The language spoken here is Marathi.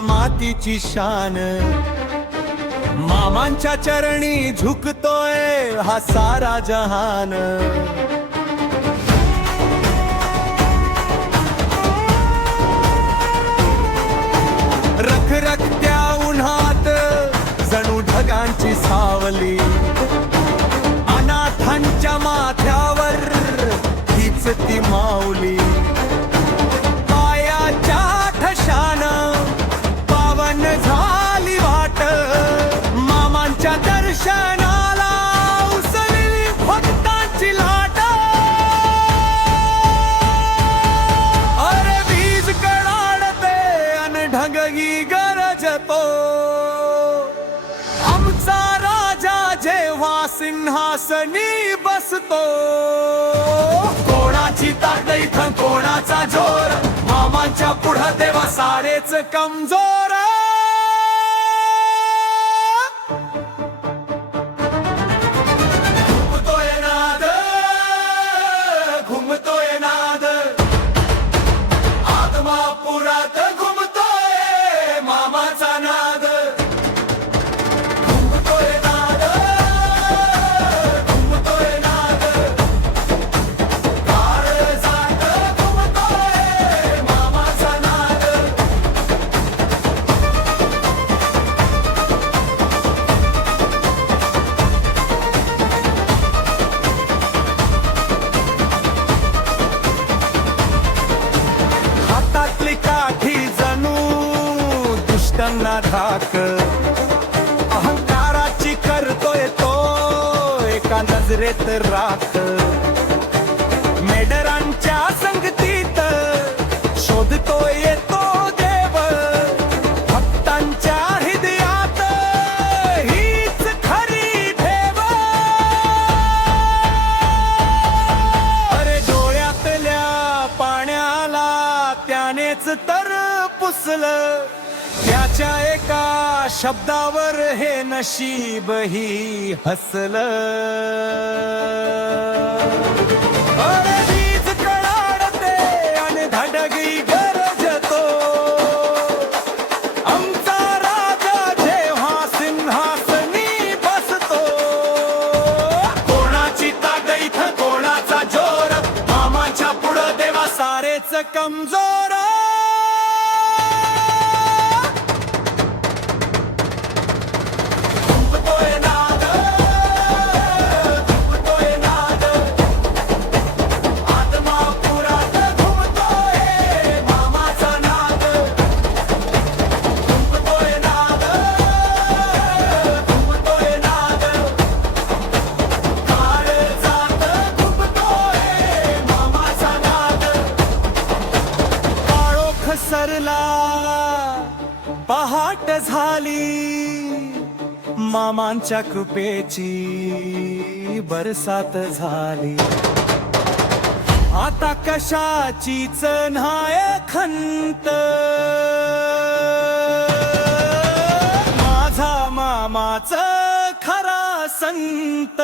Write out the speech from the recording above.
मातीची शान, मामांच्या चरणी झुकतोय हा सारा जहान. रखरखत्या उन्हात जणू ढगांची सावली, अनाथांच्या माथ्यावर हीच ती माऊली. पायाच्या ठशान पावन झाली वाट, मामांच्या दर्शनाला उसळली भक्तांची लाट. अरे वीज कडाडते अन ढगही गरजतो, आमचा राजा जेव्हा सिंहासनी बसतो. कोणाची ताकद इथं कोणाचा जोर, मामांच्या पुढं देवा सारेच कमजोर. घुमतोय नाद, घुमतोय नाद, आदमापुरात घुमतोय मामाचा नाद. घुमतोय नाद, घुमतोय नाद, काळजात घुमतोय मामाचा नाद. हातातली काठी जणू दुष्टांना धाक, अहंकाराची करतोय तो एका नजरेत राख. मेडरांच्या संगतीत शोधतोय तो देव, भक्तांच्या हृदयात हीच खरी ठेव. अरे डोळ्यातल्या पाण्याला त्यानेच तर पुसलं, त्याच्या एका शब्दावर हे नशीबही हसलं. अरे वीज कडाडते आणि धडगी गरजतो, आमचा राजा जेव्हा सिंहासनी बसतो. कोणाची ताकद इथं कोणाचा जोर, मामाच्या पुढं देवा सारेच कमजोर. घुमतोय नाद, घुमतोय नाद, आदमापुरात घुमतोय मामाचा नाद. घुमतोय नाद, घुमतोय नाद, काळजात घुमतोय मामाचा नाद. काळोख सरला पहाट झाली, मामांच्या कृपेची बरसात झाली. आता कशाचीच न्हाय खंत, माझा मामाच खरा संत.